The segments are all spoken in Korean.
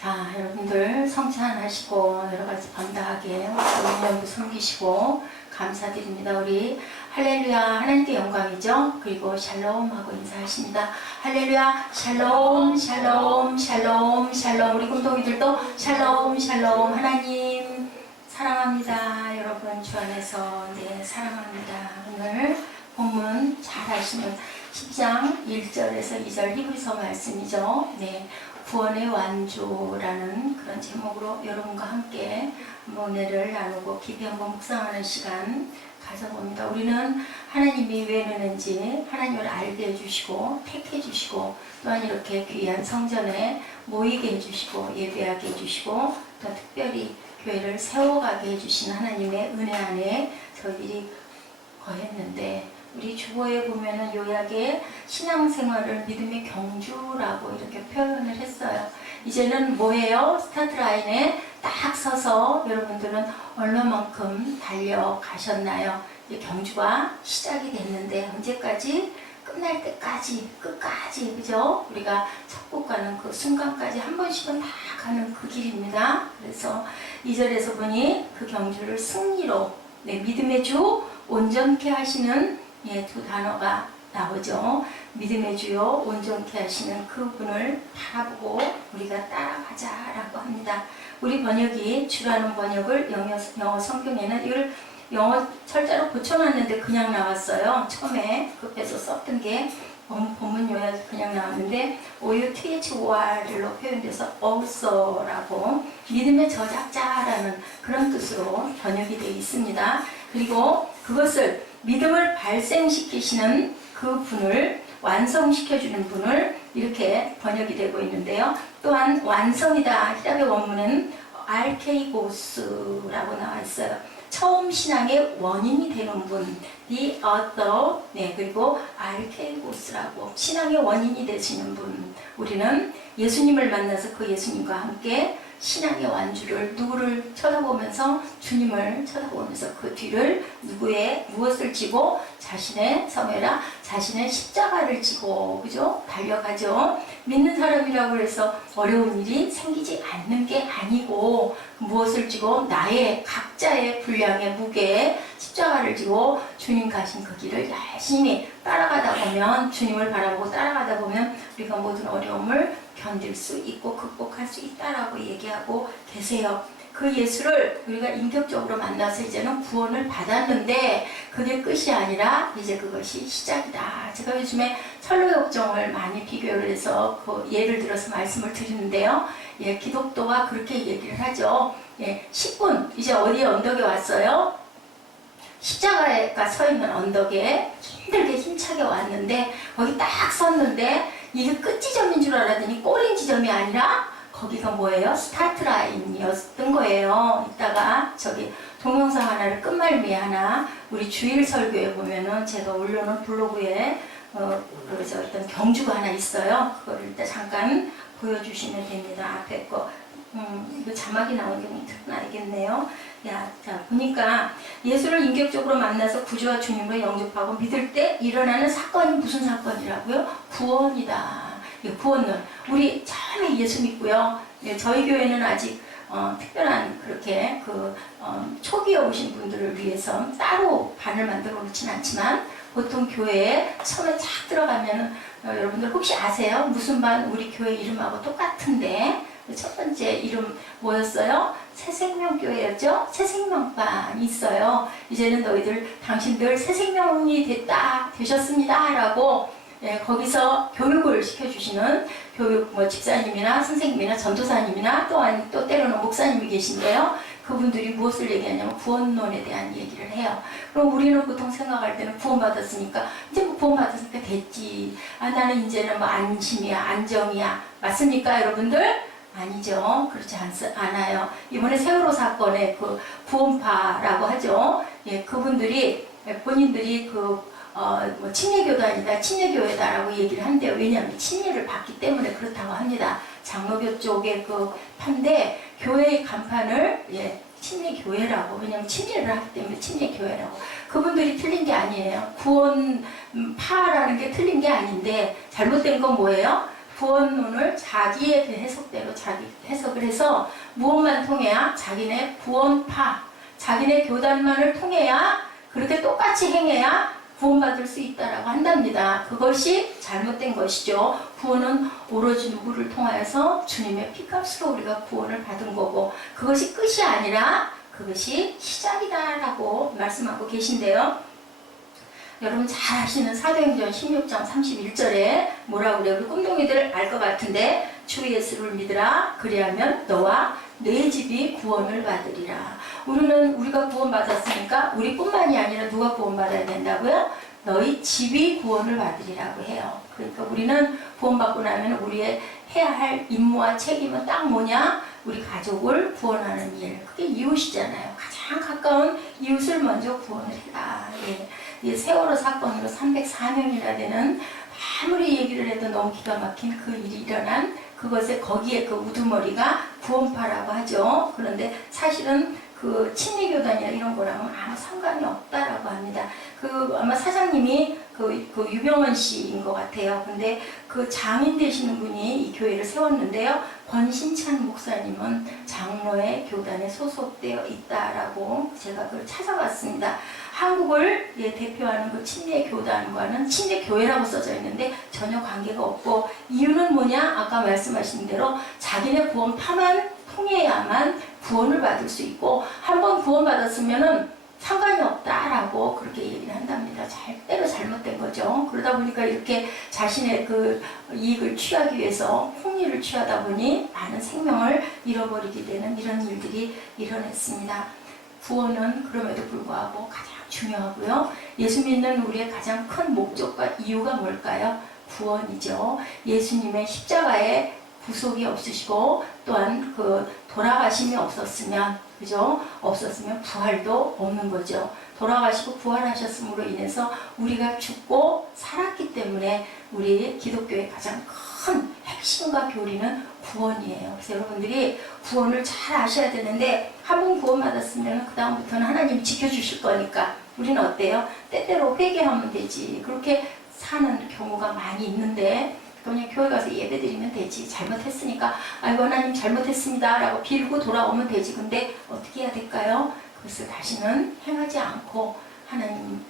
자, 여러분들 성찬하시고 여러가지 감사하게 우리 섬기시고 감사드립니다. 우리 할렐루야 하나님께 영광이죠. 그리고 샬롬 하고 인사하십니다. 할렐루야 샬롬 샬롬 샬롬 샬롬. 우리 공동이들도 샬롬 샬롬. 하나님 사랑합니다. 여러분 주 안에서 사랑합니다. 오늘 본문 잘 아시는 10장 1절에서 2절 히브리서 말씀이죠. 구원의 완주라는 그런 제목으로 여러분과 함께 은혜를 나누고 깊이 한번 묵상하는 시간 가져봅니다. 우리는 하나님이 왜 그러는지 하나님을 알게 해주시고 택해 주시고 또한 이렇게 귀한 성전에 모이게 해주시고 예배하게 해주시고 또 특별히 교회를 세워가게 해주신 하나님의 은혜 안에 저희들이 거했는데, 우리 주보에 보면은 요약에 신앙생활을 믿음의 경주라고 이렇게 표현을 했어요. 이제는 뭐예요? 스타트 라인에 딱 서서 여러분들은 얼마만큼 달려가셨나요? 이제 경주가 시작이 됐는데 언제까지? 끝날 때까지, 끝까지, 그죠? 우리가 첫곡 가는 그 순간까지 한 번씩은 다 가는 그 길입니다. 그래서 2절에서 보니 그 경주를 승리로, 믿음의 주 온전케 하시는 두 단어가 나오죠. 믿음의 주요 온전케 하시는 그분을 바라보고 우리가 따라가자라고 합니다. 우리 번역이 주라는 번역을 영어 성경에는 이걸 영어 철자로 고쳐놨는데 그냥 나왔어요. 처음에 급해서 썼던 게 본문 요약이 그냥 나왔는데 OUTHOR로 표현돼서 also라고 믿음의 저작자라는 그런 뜻으로 번역이 되어 있습니다. 그리고 그것을 믿음을 발생시키시는 그 분을, 완성시켜주는 분을 이렇게 번역이 되고 있는데요. 또한 완성이다. 히라베 원문은 알케이고스라고 나와 있어요. 처음 신앙의 원인이 되는 분, the author, 그리고 알케이고스라고 신앙의 원인이 되시는 분. 우리는 예수님을 만나서 그 예수님과 함께 신앙의 완주를 누구를 쳐다보면서, 주님을 쳐다보면서 그 뒤를 무엇을 지고 자신의 사모라 자신의 십자가를 지고, 그죠? 달려가죠. 믿는 사람이라고 해서 어려운 일이 생기지 않는 게 아니고 무엇을 지고 나의 각자의 분량의 무게에 십자가를 지고 주님 가신 그 길을 열심히 따라가다 보면, 주님을 바라보고 따라가다 보면 우리가 모든 어려움을 견딜 수 있고 극복할 수 있다라고 얘기하고 계세요. 그 예수를 우리가 인격적으로 만나서 이제는 구원을 받았는데 그게 끝이 아니라 이제 그것이 시작이다. 제가 요즘에 철로 역정을 많이 비교를 해서 그 예를 들어서 말씀을 드리는데요. 기독교가 그렇게 얘기를 하죠. 10분 이제 어디에 언덕에 왔어요? 십자가가 서 있는 언덕에 힘들게 힘차게 왔는데 거기 딱 섰는데 이게 끝 지점인 줄 알았더니 꼬린 지점이 아니라 거기가 뭐예요? 스타트 라인이었던 거예요. 이따가 저기 동영상 하나를 끝말미에 하나 우리 주일 설교에 보면은 제가 올려놓은 블로그에 그래서 어떤 경주가 하나 있어요. 그거를 일단 잠깐 보여주시면 됩니다. 앞에 거 이거 자막이 나오는 게 들으면 알겠네요. 자, 보니까 예수를 인격적으로 만나서 구주와 주님으로 영접하고 믿을 때 일어나는 사건이 무슨 사건이라고요? 구원이다. 구원론. 우리 처음에 예수 믿고요. 저희 교회는 아직 특별한 그렇게 초기에 오신 분들을 위해서 따로 반을 만들어 놓진 않지만 보통 교회에 처음에 착 들어가면은 여러분들 혹시 아세요? 무슨 반 우리 교회 이름하고 똑같은데 첫 번째 이름 뭐였어요? 새생명교회였죠? 새생명반이 있어요. 이제는 너희들 당신들 새생명이 되셨습니다 라고 거기서 교육을 시켜주시는 집사님이나 선생님이나 전도사님이나 또 때로는 목사님이 계신데요. 그분들이 무엇을 얘기하냐면 구원론에 대한 얘기를 해요. 그럼 우리는 보통 생각할 때는 구원받았으니까 이제 구원받았으니까 됐지. 나는 이제는 안심이야, 안정이야. 맞습니까, 여러분들? 아니죠. 그렇지 않아요. 이번에 세월호 사건의 그 구원파라고 하죠. 그분들이 본인들이 침례교단이다, 침례교회다라고 얘기를 한대요. 왜냐하면 침례를 받기 때문에 그렇다고 합니다. 장로교 쪽의 그 판데 교회의 간판을 침례교회라고, 왜냐하면 침례를 하기 때문에 침례교회라고. 그분들이 틀린 게 아니에요. 구원파라는 게 틀린 게 아닌데 잘못된 건 뭐예요? 구원론을 자기의 그 해석대로 자기 해석을 해서 무엇만 통해야 자기네 구원파, 자기네 교단만을 통해야 그렇게 똑같이 행해야 구원받을 수 있다라고 한답니다. 그것이 잘못된 것이죠. 구원은 오로지 누구를 통하여서 주님의 피값으로 우리가 구원을 받은 거고 그것이 끝이 아니라 그것이 시작이다라고 말씀하고 계신데요. 여러분 잘 아시는 사도행전 16장 31절에 뭐라고 그래요? 우리 꿈동이들 알 것 같은데 주 예수를 믿으라 그리하면 너와 내 집이 구원을 받으리라. 우리가 구원받았으니까 우리뿐만이 아니라 누가 구원받아야 된다고요? 너희 집이 구원을 받으리라고 해요. 그러니까 우리는 구원받고 나면 우리의 해야 할 임무와 책임은 딱 뭐냐? 우리 가족을 구원하는 일. 그게 이웃이잖아요. 가장 가까운 이웃을 먼저 구원을 해라. 이 세월호 사건으로 304명이나 되는 아무리 얘기를 해도 너무 기가 막힌 그 일이 일어난 그것에 거기에 그 우두머리가 구원파라고 하죠. 그런데 사실은 그 친리교단이나 이런 거랑은 아무 상관이 없다라고 합니다. 그 아마 사장님이 그 유병원 씨인 것 같아요. 근데 그 장인 되시는 분이 이 교회를 세웠는데요. 권신찬 목사님은 장로의 교단에 소속되어 있다라고 제가 그걸 찾아봤습니다. 한국을 대표하는 그 친례 교단과는 친례 교회라고 써져 있는데 전혀 관계가 없고 이유는 뭐냐? 아까 말씀하신 대로 자기네 구원파만 통해야만 구원을 받을 수 있고 한번 구원받았으면은 상관이 없다라고 그렇게 얘기를 한답니다. 때로 잘못된 거죠. 그러다 보니까 이렇게 자신의 그 이익을 취하기 위해서 폭리를 취하다 보니 많은 생명을 잃어버리게 되는 이런 일들이 일어났습니다. 구원은 그럼에도 불구하고 가장 중요하고요. 예수 믿는 우리의 가장 큰 목적과 이유가 뭘까요? 구원이죠. 예수님의 십자가에 구속이 없으시고 또한 그 돌아가심이 없었으면 그죠? 없었으면 부활도 없는 거죠. 돌아가시고 부활하셨음으로 인해서 우리가 죽고 살았기 때문에 우리 기독교의 가장 큰 핵심과 교리는 구원이에요. 그래서 여러분들이 구원을 잘 아셔야 되는데 한 번 구원받았으면 그 다음부터는 하나님이 지켜주실 거니까 우리는 어때요? 때때로 회개하면 되지. 그렇게 사는 경우가 많이 있는데 그냥 교회 가서 예배 드리면 되지. 잘못했으니까 아이고 하나님 잘못했습니다 라고 빌고 돌아오면 되지. 근데 어떻게 해야 될까요? 그것을 다시는 행하지 않고 하나님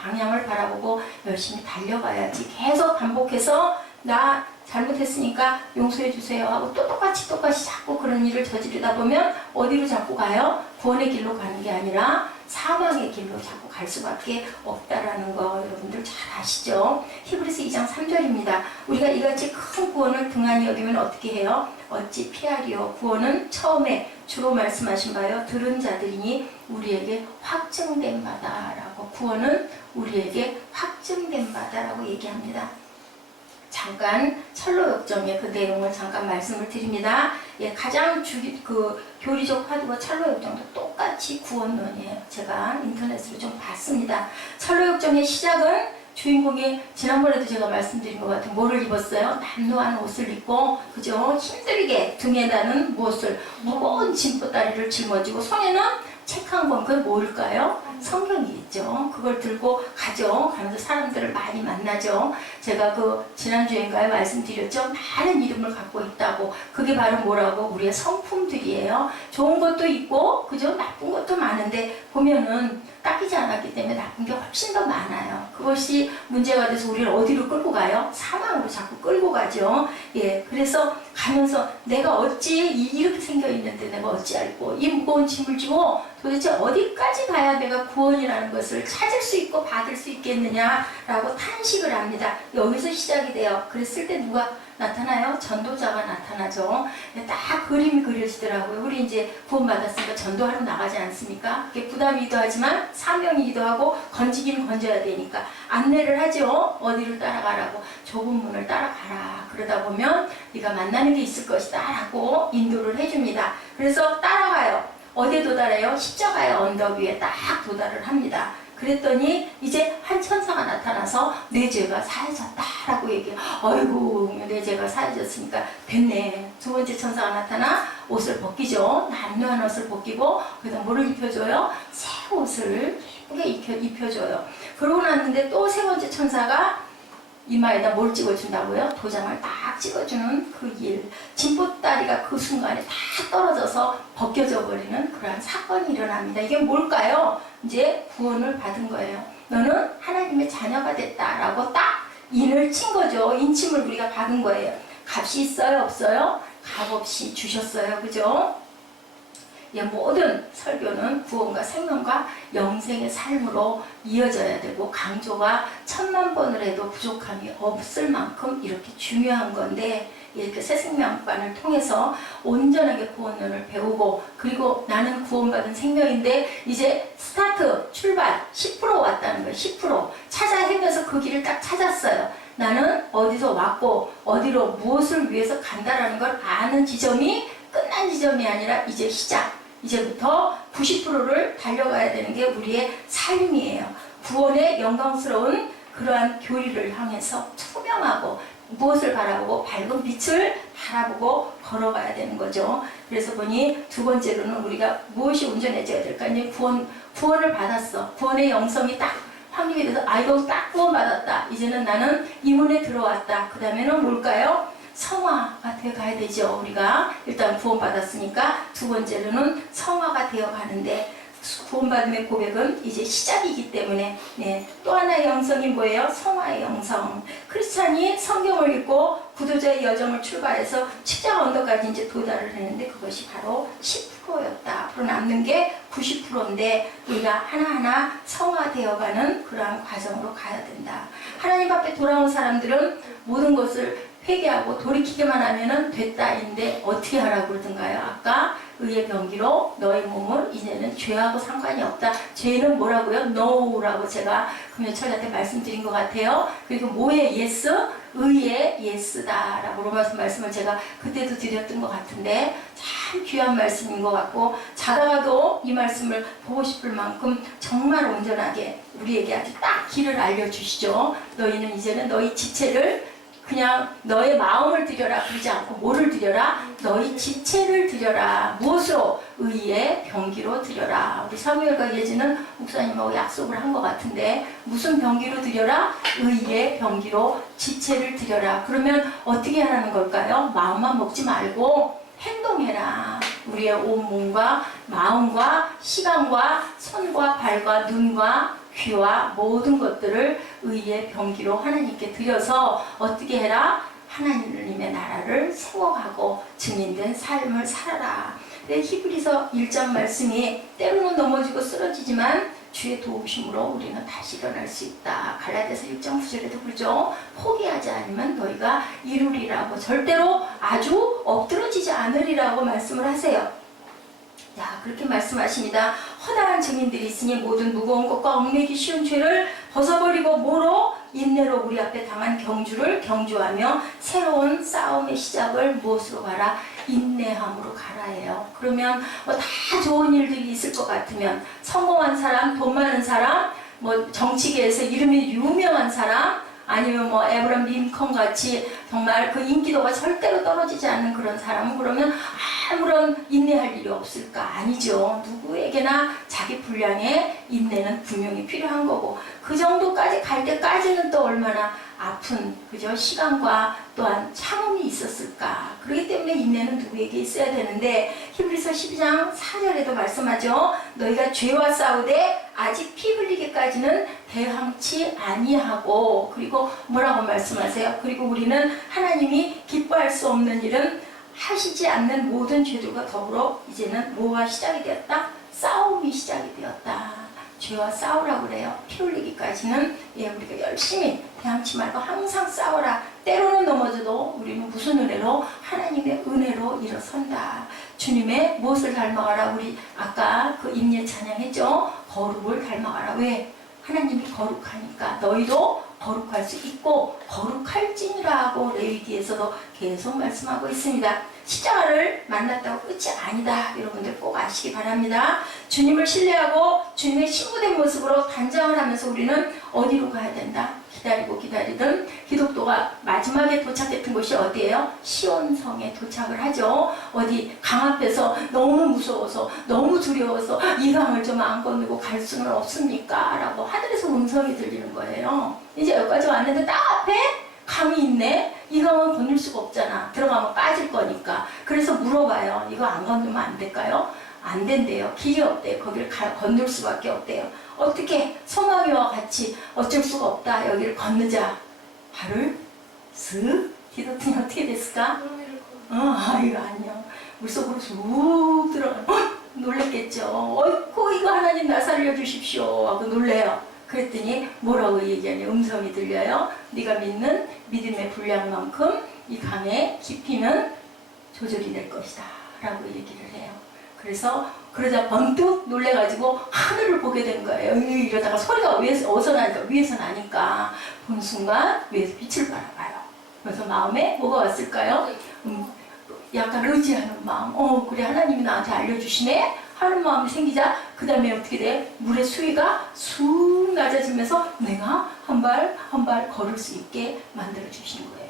방향을 바라보고 열심히 달려가야지. 계속 반복해서 나 잘못했으니까 용서해 주세요 하고 또 똑같이 자꾸 그런 일을 저지르다 보면 어디로 자꾸 가요? 구원의 길로 가는 게 아니라 사망의 길로 자꾸 갈 수밖에 없다라는 거 여러분들 잘 아시죠? 히브리서 2장 3절입니다. 우리가 이같이 큰 구원을 등한히 여기면 어떻게 해요? 어찌 피하리요? 구원은 처음에 주로 말씀하신 바요. 들은 자들이니 우리에게 확증된 바다라고. 구원은 우리에게 확증된 바다라고 얘기합니다. 잠깐 철로 역정의 그 내용을 잠깐 말씀을 드립니다. 가장 교리적 화두가 철로 역정도 똑같이 구원론이에요. 제가 인터넷으로 좀 봤습니다. 철로 역정의 시작은 주인공이 지난번에도 제가 말씀드린 것 같은 뭐를 입었어요? 남루한 옷을 입고 그죠? 힘들게 등에 다는 무엇을 무거운 짐보따리를 짊어지고 손에는 책 한 권, 그게 뭘까요? 성경이 있죠. 그걸 들고 가죠. 가면서 사람들을 많이 만나죠. 제가 지난주인가에 말씀드렸죠. 많은 이름을 갖고 있다고. 그게 바로 뭐라고? 우리의 성품들이에요. 좋은 것도 있고, 그죠? 나쁜 것도 많은데, 보면은 닦이지 않았기 때문에 나쁜 게 훨씬 더 많아요. 그것이 문제가 돼서 우리를 어디로 끌고 가요? 사망으로 자꾸 끌고 가죠. 그래서 가면서 내가 어찌 이렇게 생겨 있는데 내가 어찌 알고 이 무거운 짐을 지고 도대체 어디까지 가야 내가 구원이라는 것을 찾을 수 있고 받을 수 있겠느냐라고 탄식을 합니다. 여기서 시작이 돼요. 그랬을 때 누가 나타나요? 전도자가 나타나죠. 딱 그림이 그려지더라고요. 우리 이제 구원받았으니까 전도하러 나가지 않습니까? 그게 부담이기도 하지만 사명이기도 하고 건지긴 건져야 되니까 안내를 하죠. 어디를 따라가라고. 좁은 문을 따라가라. 그러다 보면 네가 만나는 게 있을 것이다 라고 인도를 해줍니다. 그래서 따라가요. 어디에 도달해요? 십자가의 언덕 위에 딱 도달을 합니다. 그랬더니 이제 한 천사가 나타나서 내 죄가 사해졌다라고 얘기해요. 아이고 내 죄가 사해졌으니까 됐네. 두 번째 천사가 나타나 옷을 벗기죠. 남루한 옷을 벗기고 그다음 뭐를 입혀줘요? 새 옷을 예쁘게 입혀줘요. 그러고 났는데 또 세 번째 천사가 이마에다 뭘 찍어준다고요? 도장을 딱 찍어주는 그 일. 진보다리가 그 순간에 다 떨어져서 벗겨져 버리는 그러한 사건이 일어납니다. 이게 뭘까요? 이제 구원을 받은 거예요. 너는 하나님의 자녀가 됐다라고 딱 인을 친 거죠. 인침을 우리가 받은 거예요. 값이 있어요? 없어요? 값없이 주셨어요. 그죠? 모든 설교는 구원과 생명과 영생의 삶으로 이어져야 되고 강조가 1000만 번을 해도 부족함이 없을 만큼 이렇게 중요한 건데 이렇게 새생명관을 통해서 온전하게 구원론을 배우고 그리고 나는 구원받은 생명인데 이제 스타트 출발 10% 왔다는 거예요. 10% 찾아 헤매서 그 길을 딱 찾았어요. 나는 어디서 왔고 어디로 무엇을 위해서 간다라는 걸 아는 지점이 끝난 지점이 아니라 이제 시작. 이제부터 90%를 달려가야 되는 게 우리의 삶이에요. 구원의 영광스러운 그러한 교리를 향해서 투명하고 무엇을 바라보고 밝은 빛을 바라보고 걸어가야 되는 거죠. 그래서 보니 두 번째로는 우리가 무엇이 온전해져야 될까? 이제 구원을 받았어. 구원의 영성이 딱 확립이 돼서 이거 딱 구원받았다. 이제는 나는 이 문에 들어왔다. 그 다음에는 뭘까요? 성화가 되어 가야 되죠. 우리가 일단 구원받았으니까 두 번째로는 성화가 되어 가는데 구원받음의 고백은 이제 시작이기 때문에 또 하나의 영성이 뭐예요? 성화의 영성. 크리스찬이 성경을 읽고 구도자의 여정을 출발해서 십자가 언덕까지 이제 도달을 했는데 그것이 바로 10%였다. 앞으로 남는 게 90%인데 우리가 하나하나 성화되어가는 그러한 과정으로 가야 된다. 하나님 앞에 돌아온 사람들은 모든 것을 회개하고 돌이키기만 하면은 됐다인데 어떻게 하라고 그러던가요? 아까 의의 병기로 너의 몸을 이제는 죄하고 상관이 없다. 죄는 뭐라고요? No라고 제가 금요철한테 말씀드린 것 같아요. 그리고 뭐의 yes? 의의 yes다 라고 로마서 말씀을 제가 그때도 드렸던 것 같은데 참 귀한 말씀인 것 같고 자다가도 이 말씀을 보고 싶을 만큼 정말 온전하게 우리에게 아주 딱 길을 알려주시죠. 너희는 이제는 너희 지체를 그냥 너의 마음을 드려라 그러지 않고 뭐를 드려라? 너희 지체를 드려라. 무엇으로? 의의 병기로 드려라. 우리 사무엘과 예지는 목사님하고 약속을 한 것 같은데 무슨 병기로 드려라? 의의 병기로 지체를 드려라. 그러면 어떻게 하라는 걸까요? 마음만 먹지 말고 행동해라. 우리의 온몸과 마음과 시간과 손과 발과 눈과 귀와 모든 것들을 의의 병기로 하나님께 드려서 어떻게 해라? 하나님의 나라를 세워가고 증인된 삶을 살아라. 히브리서 1장 말씀이 때로는 넘어지고 쓰러지지만 주의 도우심으로 우리는 다시 일어날 수 있다. 갈라디아서 6장 9절에도 그러죠. 포기하지 않으면 너희가 이루리라고 절대로 아주 엎드러지지 않으리라고 말씀을 하세요. 야, 그렇게 말씀하십니다. 허다한 증인들이 있으니 모든 무거운 것과 얽매기 쉬운 죄를 벗어버리고 뭐로? 인내로 우리 앞에 당한 경주를 경주하며 새로운 싸움의 시작을 무엇으로 가라? 인내함으로 가라예요. 그러면 다 좋은 일들이 있을 것 같으면 성공한 사람, 돈 많은 사람, 정치계에서 이름이 유명한 사람, 아니면 에브라임 링컨 같이 정말 그 인기도가 절대로 떨어지지 않는 그런 사람은 그러면 아무런 인내할 일이 없을까? 아니죠. 누구에게나 자기 분량의 인내는 분명히 필요한 거고 그 정도까지 갈 때까지는 또 얼마나 아픈 그죠? 시간과 또한 참음이 있었을까? 그렇기 때문에 인내는 누구에게 있어야 되는데 히브리서 12장 4절에도 말씀하죠. 너희가 죄와 싸우되 아직 피 흘리기까지는 대항치 아니하고 그리고 뭐라고 말씀하세요? 그리고 우리는 하나님이 기뻐할 수 없는 일은 하시지 않는 모든 죄들과 더불어 이제는 뭐가 시작이 되었다? 싸움이 시작이 되었다. 죄와 싸우라고 그래요. 피 흘리기까지는 우리가 열심히 대항치 말고 항상 싸워라. 때로는 넘어져도 우리는 무슨 은혜로? 하나님의 은혜로 일어선다. 주님의 무엇을 닮아가라? 우리 아까 그 임예 찬양했죠? 거룩을 닮아가라. 왜? 하나님이 거룩하니까 너희도 거룩할 수 있고 거룩할지니라고 레위기에서도 계속 말씀하고 있습니다. 십자가를 만났다고 끝이 아니다. 여러분들 꼭 아시기 바랍니다. 주님을 신뢰하고 주님의 신부된 모습으로 단장을 하면서 우리는 어디로 가야 된다? 기다리던 기독도가 마지막에 도착했던 곳이 어디예요? 시온성에 도착을 하죠. 어디 강 앞에서 너무 무서워서 너무 두려워서 이 강을 좀 안 건너고 갈 수는 없습니까? 라고 하늘에서 음성이 들리는 거예요. 이제 여기까지 왔는데 딱 앞에 강이 있네. 이 강은 건널 수가 없잖아. 들어가면 빠질 거니까. 그래서 물어봐요. 이거 안 건너면 안 될까요? 안 된대요. 길이 없대요. 거기를 건널 수밖에 없대요. 어떻게 소망이와 같이 어쩔 수가 없다. 여기를 건너자. 발을 쓱 디뎠더니 어떻게 됐을까? 이거 아니요. 물속으로 쑥 들어가. 놀랬겠죠. 어이구 이거 하나님 나 살려주십시오 하고 놀래요. 그랬더니 뭐라고 얘기하냐. 음성이 들려요. 네가 믿는 믿음의 분량만큼 이 강의 깊이는 조절이 될 것이다 라고 얘기를 해요. 그래서 그러자 번뜩 놀래가지고 하늘을 보게 된 거예요. 이러다가 소리가 어디서 나니까 위에서 나니까 보는 순간 위에서 빛을 바라봐요. 그래서 마음에 뭐가 왔을까요? 약간 의지하는 마음. 그래 하나님이 나한테 알려주시네 하는 마음이 생기자 그 다음에 어떻게 돼? 물의 수위가 쑥 낮아지면서 내가 한 발 한 발 걸을 수 있게 만들어 주신 거예요.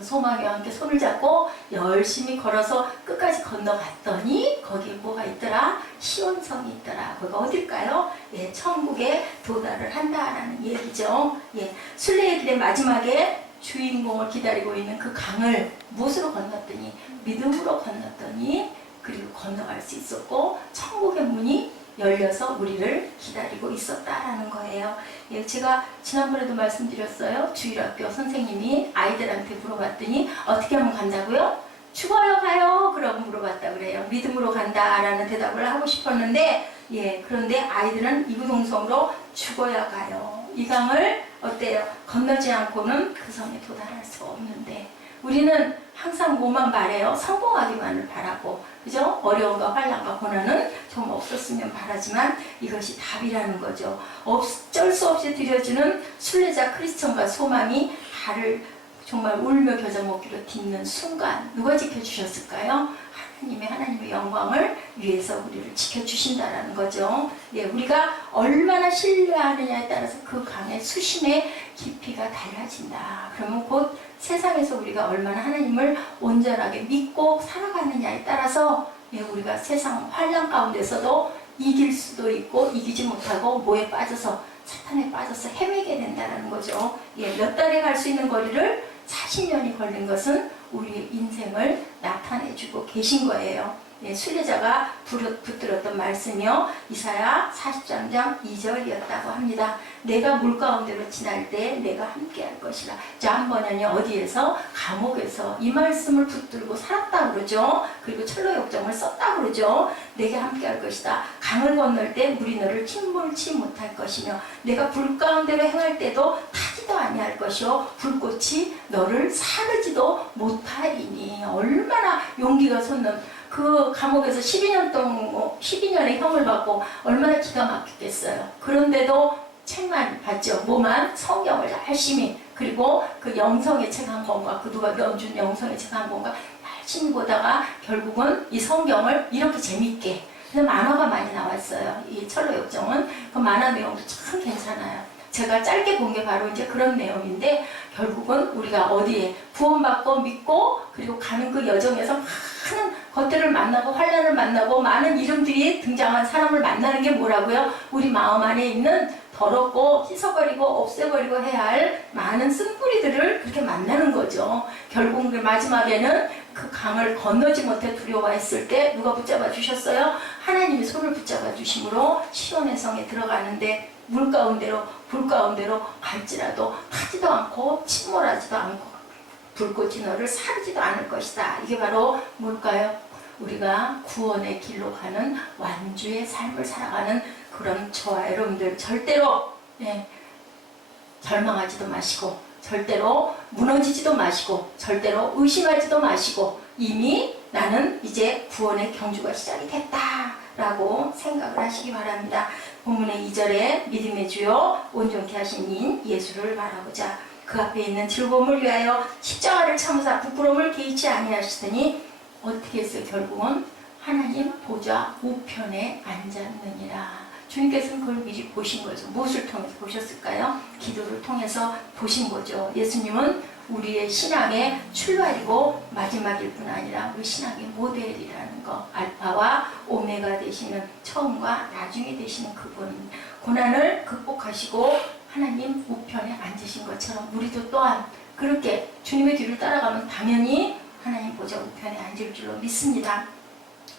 소망이와 함께 손을 잡고 열심히 걸어서 끝까지 건너갔더니 거기에 뭐가 있더라? 시온성이 있더라. 거기가 어딜까요? 예, 천국에 도달을 한다라는 얘기죠. 예, 순례의 길의 마지막에 주인공을 기다리고 있는 그 강을 무엇으로 건넜더니 믿음으로 건넜더니 그리고 건너갈 수 있었고 천국의 문이 열려서 우리를 기다리고 있었다라는 거예요. 예, 제가 지난번에도 말씀드렸어요. 주일학교 선생님이 아이들한테 물어봤더니 어떻게 하면 간다고요? 죽어요 가요? 그러고 물어봤다 그래요. 믿음으로 간다라는 대답을 하고 싶었는데 예, 그런데 아이들은 이구동성으로 죽어야 가요. 이 강을 어때요? 건너지 않고는 그 성에 도달할 수 없는데 우리는 항상 뭐만 바래요? 성공하기만을 바라고 그죠? 어려움과 환난과 고난은 정말 없었으면 바라지만 이것이 답이라는 거죠. 어쩔 수 없이 드려지는 순례자 크리스천과 소망이 발을 정말 울며 겨자 먹기로 딛는 순간 누가 지켜주셨을까요? 하나님의 영광을 위해서 우리를 지켜주신다라는 거죠. 예, 우리가 얼마나 신뢰하느냐에 따라서 그 강의 수심의 깊이가 달라진다. 그러면 곧 세상에서 우리가 얼마나 하나님을 온전하게 믿고 살아가느냐에 따라서 예, 우리가 세상 환난 가운데서도 이길 수도 있고 이기지 못하고 뭐에 빠져서 사탄에 빠져서 헤매게 된다는 거죠. 예, 몇 달에 갈 수 있는 거리를 40년이 걸린 것은 우리의 인생을 나타내주고 계신 거예요. 예, 순례자가 붙들었던 말씀이요. 이사야 43장 2절이었다고 합니다. 내가 물 가운데로 지날 때 내가 함께 할 것이라. 자, 한 번은요, 어디에서? 감옥에서 이 말씀을 붙들고 살았다 그러죠. 그리고 철로 역정을 썼다 그러죠. 내게 함께 할 것이다. 강을 건널 때 물이 너를 침몰치 못할 것이며 내가 불 가운데로 행할 때도 타지도 아니할 것이요 불꽃이 너를 사르지도 못하리니. 얼마나 용기가 솟는 그 감옥에서 12년의 형을 받고 얼마나 기가 막히겠어요. 그런데도 책만 봤죠. 뭐만? 성경을 열심히, 그리고 그 영성의 책 한 권과 그 누가 넣어준 영성의 책 한 권과 열심히 보다가 결국은 이 성경을 이렇게 재밌게, 그래서 만화가 많이 나왔어요. 이 철로 역정은 그 만화 내용도 참 괜찮아요. 제가 짧게 본 게 바로 이제 그런 내용인데 결국은 우리가 어디에 구원받고 믿고 그리고 가는 그 여정에서 많은 것들을 만나고 환난을 만나고 많은 이름들이 등장한 사람을 만나는 게 뭐라고요? 우리 마음 안에 있는 더럽고 씻어버리고 없애버리고 해야 할 많은 쓴뿌리들을 그렇게 만나는 거죠. 결국 그 마지막에는 그 강을 건너지 못해 두려워했을 때 누가 붙잡아 주셨어요? 하나님이 손을 붙잡아 주심으로 시온의 성에 들어가는데 물 가운데로 불 가운데로 갈지라도 타지도 않고 침몰하지도 않고 불꽃이 너를 사르지도 않을 것이다. 이게 바로 뭘까요? 우리가 구원의 길로 가는 완주의 삶을 살아가는 그런 저와 여러분들 절대로 절망하지도 마시고 절대로 무너지지도 마시고 절대로 의심하지도 마시고 이미 나는 이제 구원의 경주가 시작이 됐다 라고 생각을 하시기 바랍니다. 본문의 2절에 믿음의 주요 온전케 하신 인 예수를 바라보자. 그 앞에 있는 즐거움을 위하여 십자가를 참으사 부끄러움을 개의치 아니하시더니 어떻게 했어요? 결국은 하나님 보좌 우편에 앉았느니라. 주님께서는 그걸 미리 보신 거죠. 무엇을 통해서 보셨을까요? 기도를 통해서 보신 거죠. 예수님은 우리의 신앙의 출발이고 마지막일 뿐 아니라 우리 신앙의 모델이라는 거, 알파와 오메가 되시는 처음과 나중에 되시는 그분, 고난을 극복하시고 하나님 우편에 앉으신 것처럼 우리도 또한 그렇게 주님의 뒤를 따라가면 당연히 하나님 보좌 우편에 앉을 줄로 믿습니다.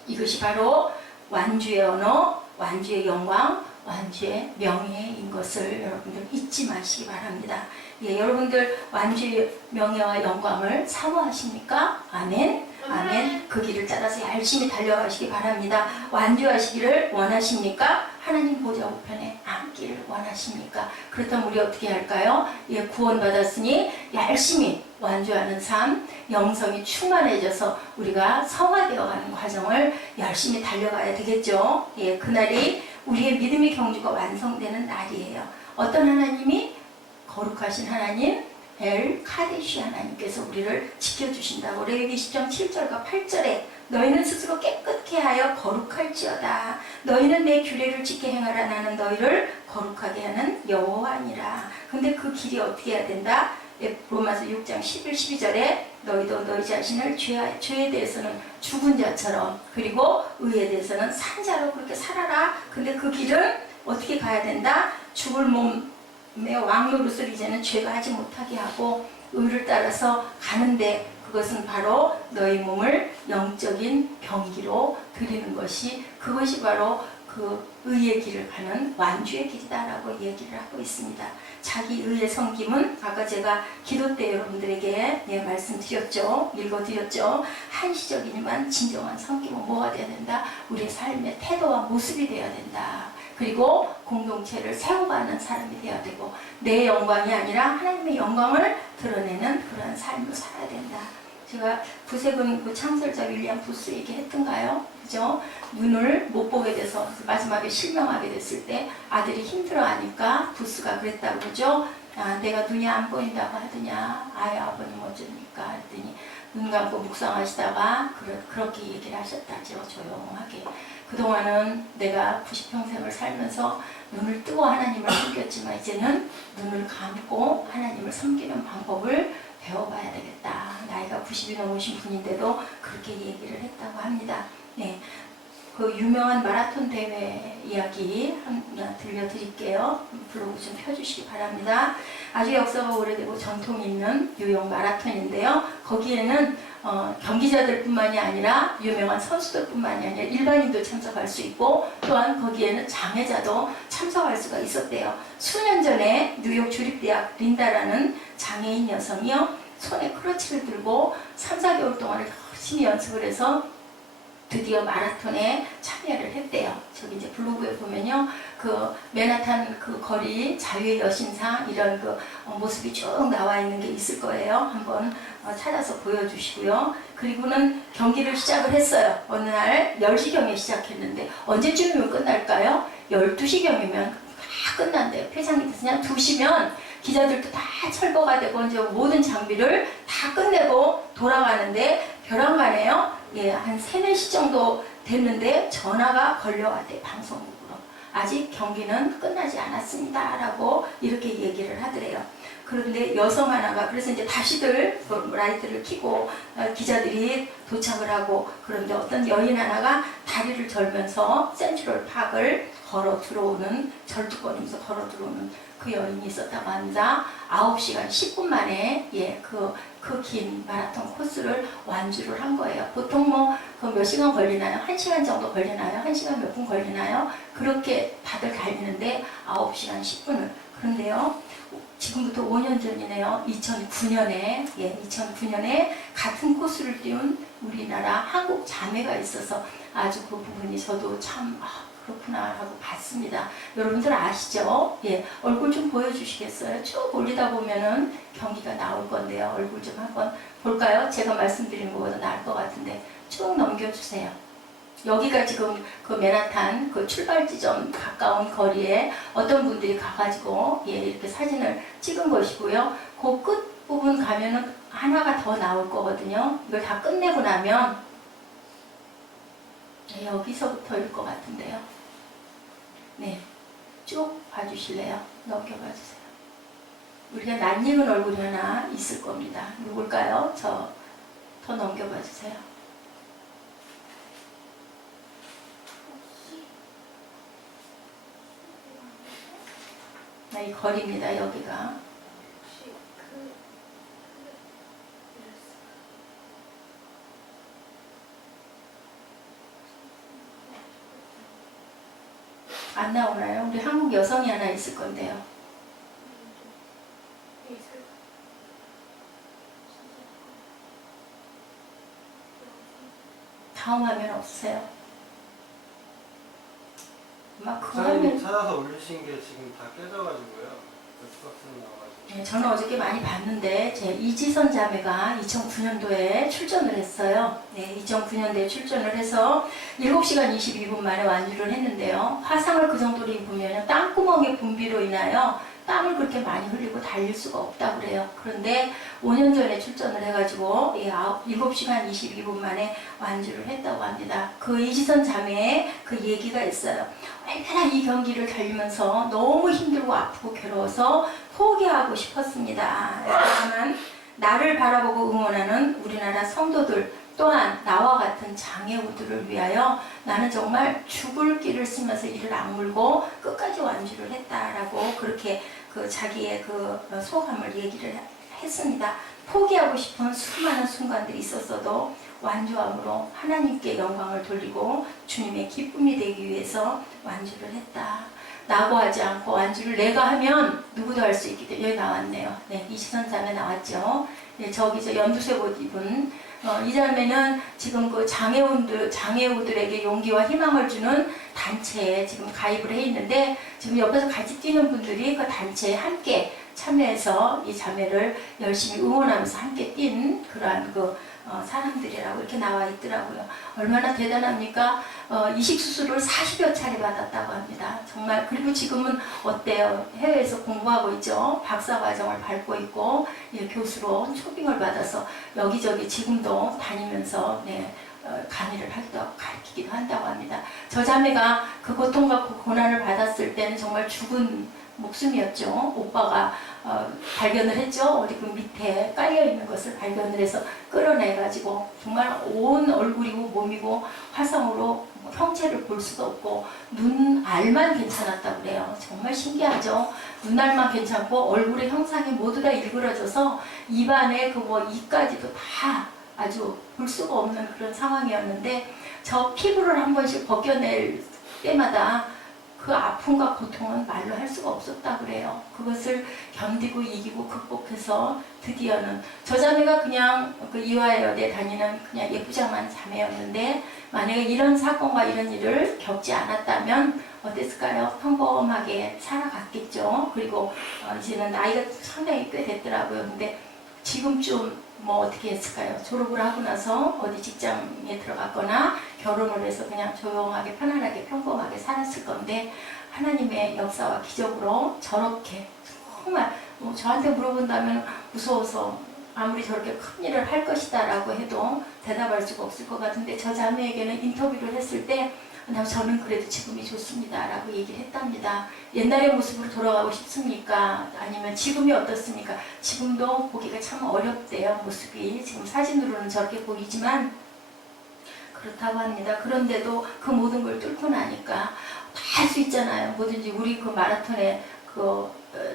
이것이 바로 완주의 언어, 완주의 영광, 완주의 명예인 것을 여러분들 잊지 마시기 바랍니다. 예, 여러분들 완주의 명예와 영광을 사모하십니까? 아멘. 아멘. 그 길을 따라서 열심히 달려가시기 바랍니다. 완주하시기를 원하십니까? 하나님 보좌 우편에 앉기를 원하십니까? 그렇다면 우리 어떻게 할까요? 예, 구원받았으니 열심히 완주하는 삶, 영성이 충만해져서 우리가 성화되어가는 과정을 열심히 달려가야 되겠죠. 예, 그날이 우리의 믿음의 경주가 완성되는 날이에요. 어떤 하나님이? 거룩하신 하나님, 엘 카데시 하나님께서 우리를 지켜주신다고. 레위기 10장 7절과 8절에 너희는 스스로 깨끗게 하여 거룩할지어다. 너희는 내 규례를 지켜 행하라. 나는 너희를 거룩하게 하는 여호와니라. 근데 그 길이 어떻게 해야 된다? 로마서 6장 11, 12절에 너희도 너희 자신을 죄에 대해서는 죽은 자처럼, 그리고 의에 대해서는 산 자로 그렇게 살아라. 근데 그 길은 어떻게 가야 된다? 죽을 몸의 왕노릇을 이제는 죄가 하지 못하게 하고 의를 따라서 가는데, 그것은 바로 너희 몸을 영적인 병기로 드리는 것이, 그것이 바로 그 의의 길을 가는 완주의 길이다라고 얘기를 하고 있습니다. 자기 의의 섬김은 아까 제가 기도 때 여러분들에게 말씀드렸죠. 읽어드렸죠. 한시적이지만 진정한 섬김은 뭐가 되어야 된다? 우리의 삶의 태도와 모습이 되어야 된다. 그리고 공동체를 세워가는 사람이 되어야 되고, 내 영광이 아니라 하나님의 영광을 드러내는 그런 삶을 살아야 된다. 제가 구세군 그 창설자 윌리엄 부스 얘기했던가요? 그죠? 눈을 못 보게 돼서 마지막에 실명하게 됐을 때 아들이 힘들어하니까 부스가 그랬다고 그러죠? 아, 내가 눈이 안 보인다고 하더냐? 아유, 아버님 어쩝니까? 했더니 눈 감고 묵상하시다가 그렇게 얘기를 하셨다죠. 조용하게. 그동안은 내가 90평생을 살면서 눈을 뜨고 하나님을 섬겼지만 이제는 눈을 감고 하나님을 섬기는 방법을 배워봐야 되겠다. 나이가 90이 넘으신 분인데도 그렇게 얘기를 했다고 합니다. 네, 그 유명한 마라톤 대회 이야기 하나 들려드릴게요. 블로그 좀 펴주시기 바랍니다. 아주 역사가 오래되고 전통이 있는 뉴욕 마라톤인데요. 거기에는 경기자들 뿐만이 아니라 유명한 선수들 뿐만이 아니라 일반인도 참석할 수 있고, 또한 거기에는 장애자도 참석할 수가 있었대요. 수년 전에 뉴욕 주립대학 린다라는 장애인 여성이요, 손에 크러치를 들고 3, 4개월 동안 열심히 연습을 해서 드디어 마라톤에 참여를 했대요. 저기 이제 블로그에 보면요, 그 맨하탄 그 거리 자유의 여신상 이런 그 모습이 쭉 나와 있는 게 있을 거예요. 한번 찾아서 보여주시고요. 그리고는 경기를 시작을 했어요. 어느 날 10시경에 시작했는데 언제쯤이면 끝날까요? 12시경이면 다 끝난대요. 폐장이 그냥 2시면 기자들도 다 철거가 되고 이제 모든 장비를 다 끝내고 돌아가는데 벼랑간에요. 예, 한 3, 4시 정도 됐는데 전화가 걸려왔대, 방송국으로. 아직 경기는 끝나지 않았습니다. 라고 이렇게 얘기를 하더래요. 그런데 여성 하나가, 그래서 이제 다시들 라이트를 켜고 기자들이 도착을 하고, 그런데 어떤 여인 하나가 다리를 절면서 센트럴 파크를 걸어 들어오는, 절뚝거리면서 걸어 들어오는 그 여인이 있었다고 합니다. 9시간 10분 만에 그 긴 마라톤 코스를 완주를 한 거예요. 보통 몇 시간 걸리나요? 1시간 정도 걸리나요? 1시간 몇 분 걸리나요? 그렇게 다들 달리는데 9시간 10분을. 그런데요, 지금부터 5년 전이네요. 2009년에 같은 코스를 띄운 우리나라 한국 자매가 있어서 아주 그 부분이 저도 참 그렇구나 하고 봤습니다. 여러분들 아시죠? 예, 얼굴 좀 보여주시겠어요? 쭉 올리다 보면은 경기가 나올 건데요. 얼굴 좀 한번 볼까요? 제가 말씀드린 것보다 나을 것 같은데 쭉 넘겨주세요. 여기가 지금 그 맨하탄 그 출발 지점 가까운 거리에 어떤 분들이 가가지고 이렇게 사진을 찍은 것이고요. 그 끝 부분 가면은 하나가 더 나올 거거든요. 이걸 다 끝내고 나면 여기서부터일 것 같은데요. 네, 쭉 봐주실래요? 넘겨봐 주세요. 우리가 낯익은 얼굴이 하나 있을 겁니다. 누굴까요? 저 더 넘겨봐 주세요. 이 거리입니다. 여기가. 안 나오나요? 우리 한국 여성이 하나 있을 건데요. 다음 화면 없으세요? 막 그 화면 찾아서 올리신 게 지금 다 깨져가지고요. 네, 저는 어저께 많이 봤는데 제 이지선 자매가 2009년도에 출전을 했어요. 네, 2009년도에 출전을 해서 7시간 22분 만에 완주를 했는데요. 화상을 그 정도로 입으면 땀구멍의 분비로 인하여 땀을 그렇게 많이 흘리고 달릴 수가 없다고 그래요. 그런데 5년 전에 출전을 해가지고 7시간 22분 만에 완주를 했다고 합니다. 그 이지선 자매의 그 얘기가 있어요. 얼마나 이 경기를 달리면서 너무 힘들고 아프고 괴로워서 포기하고 싶었습니다. 하지만 나를 바라보고 응원하는 우리나라 성도들 또한 나와 같은 장애우들을 위하여 나는 정말 죽을 길을 쓰면서 이를 악물고 끝까지 완주를 했다라고 그렇게 그 자기의 그 소감을 얘기를 했습니다. 포기하고 싶은 수많은 순간들이 있었어도 완주함으로 하나님께 영광을 돌리고 주님의 기쁨이 되기 위해서 완주를 했다. 나고 하지 않고 완주를 내가 하면 누구도 할 수 있기 때문에 여기 나왔네요. 네, 이시선 자매 나왔죠. 네, 저기 저 연두색 옷 입은 이 자매는 지금 그 장애우들에게 용기와 희망을 주는 단체에 지금 가입을 해 있는데 지금 옆에서 같이 뛰는 분들이 그 단체에 함께 참여해서 이 자매를 열심히 응원하면서 함께 뛴 그러한 그 사람들이라고 이렇게 나와 있더라고요. 얼마나 대단합니까? 이식 수술을 40여 차례 받았다고 합니다. 정말. 그리고 지금은 어때요? 해외에서 공부하고 있죠. 박사 과정을 밟고 있고 교수로 초빙을 받아서 여기저기 지금도 다니면서 강의를 하기도 하고 가르치기도 한다고 합니다. 저 자매가 그 고통과 그 고난을 받았을 때는 정말 죽은 목숨이었죠. 오빠가 발견을 했죠. 어디 그 밑에 깔려있는 것을 발견을 해서 끌어내가지고 정말 온 얼굴이고 몸이고 화상으로 형체를 볼 수도 없고 눈알만 괜찮았다고 그래요. 정말 신기하죠. 눈알만 괜찮고 얼굴의 형상이 모두 다 일그러져서 입안에 그 이까지도 다 아주 볼 수가 없는 그런 상황이었는데 저 피부를 한 번씩 벗겨낼 때마다 그 아픔과 고통은 말로 할 수가 없었다고 그래요. 그것을 견디고 이기고 극복해서 드디어는 저 자매가 그냥 그 이화여대 다니는 그냥 예쁘장한 자매였는데 만약에 이런 사건과 이런 일을 겪지 않았다면 어땠을까요? 평범하게 살아갔겠죠. 그리고 이제는 나이가 상당히 꽤 됐더라고요. 근데 지금쯤 어떻게 했을까요? 졸업을 하고 나서 어디 직장에 들어갔거나 결혼을 해서 그냥 조용하게 편안하게 평범하게 살았을 건데 하나님의 역사와 기적으로 저렇게 정말 저한테 물어본다면 무서워서 아무리 저렇게 큰 일을 할 것이다 라고 해도 대답할 수가 없을 것 같은데 저 자매에게는 인터뷰를 했을 때 저는 그래도 지금이 좋습니다 라고 얘기를 했답니다. 옛날의 모습으로 돌아가고 싶습니까? 아니면 지금이 어떻습니까? 지금도 보기가 참 어렵대요. 모습이 지금 사진으로는 저렇게 보이지만 그렇다고 합니다. 그런데도 그 모든 걸 뚫고 나니까 다 할 수 있잖아요. 뭐든지 우리 그 마라톤에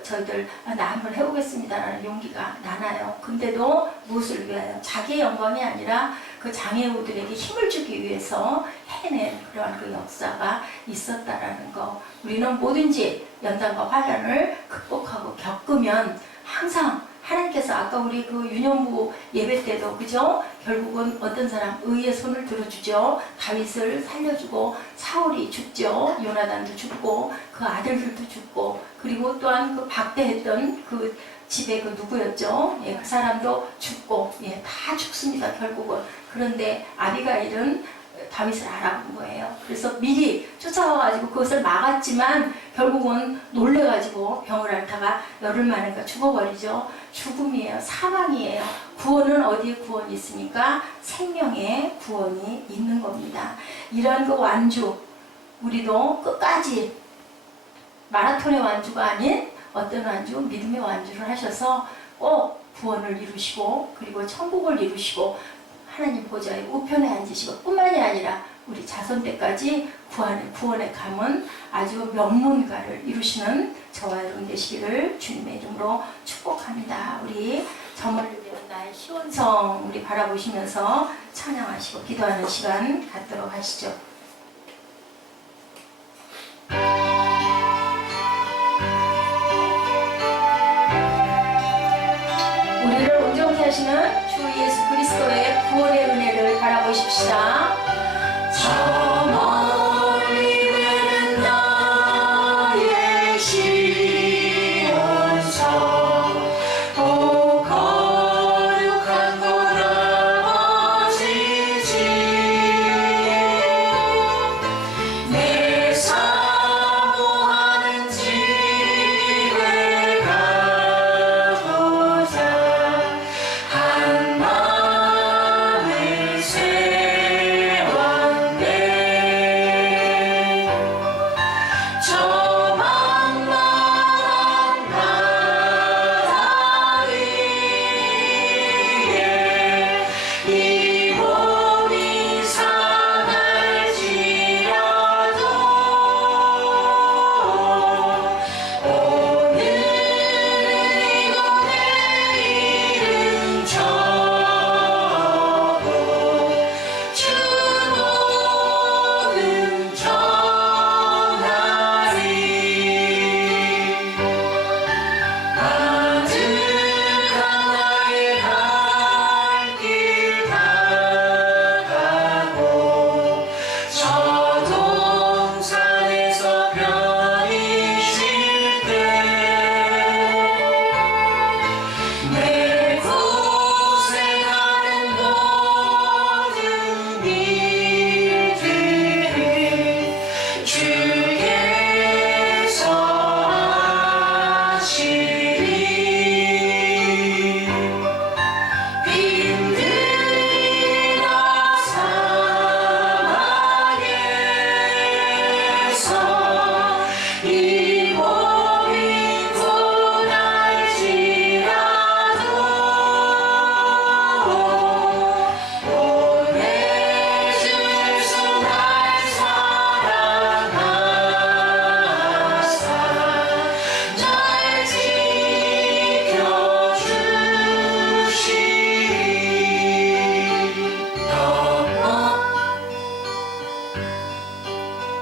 저희들 나 한번 해보겠습니다라는 용기가 나나요. 근데도 무엇을 위하여? 자기의 영광이 아니라 그 장애우들에게 힘을 주기 위해서 해낸 그러한 그 역사가 있었다라는 거. 우리는 뭐든지 연단과 환난을 극복하고 겪으면 항상 하나님께서 아까 우리 그 유년부 예배 때도 그죠? 결국은 어떤 사람 의의 손을 들어주죠. 다윗을 살려주고 사울이 죽죠. 요나단도 죽고 그 아들들도 죽고 그리고 또한 그 박대했던 그 집에 그 누구였죠? 그 사람도 죽고 다 죽습니다. 결국은. 그런데 아비가일은 다윗을 알아본 거예요. 그래서 미리 쫓아와가지고 그것을 막았지만 결국은 놀래가지고 병을 앓다가 열흘 만에 죽어버리죠. 죽음이에요. 사망이에요. 구원은 어디에 구원이 있습니까? 생명에 구원이 있는 겁니다. 이러한 그 완주 우리도 끝까지 마라톤의 완주가 아닌 어떤 완주, 믿음의 완주를 하셔서 꼭 구원을 이루시고 그리고 천국을 이루시고 하나님 보좌의 우편에 앉으시고 뿐만이 아니라 우리 자손 때까지 구원의 가문 아주 명문가를 이루시는 저와 여러분 되시기를 주님의 이름으로 축복합니다. 우리 점을 누리는 나의 시온성 우리 바라보시면서 찬양하시고 기도하는 시간 갖도록 하시죠. 우리를 온전케 하시는 주 예수 그리스도의 구원의 은혜를 바라보십시다.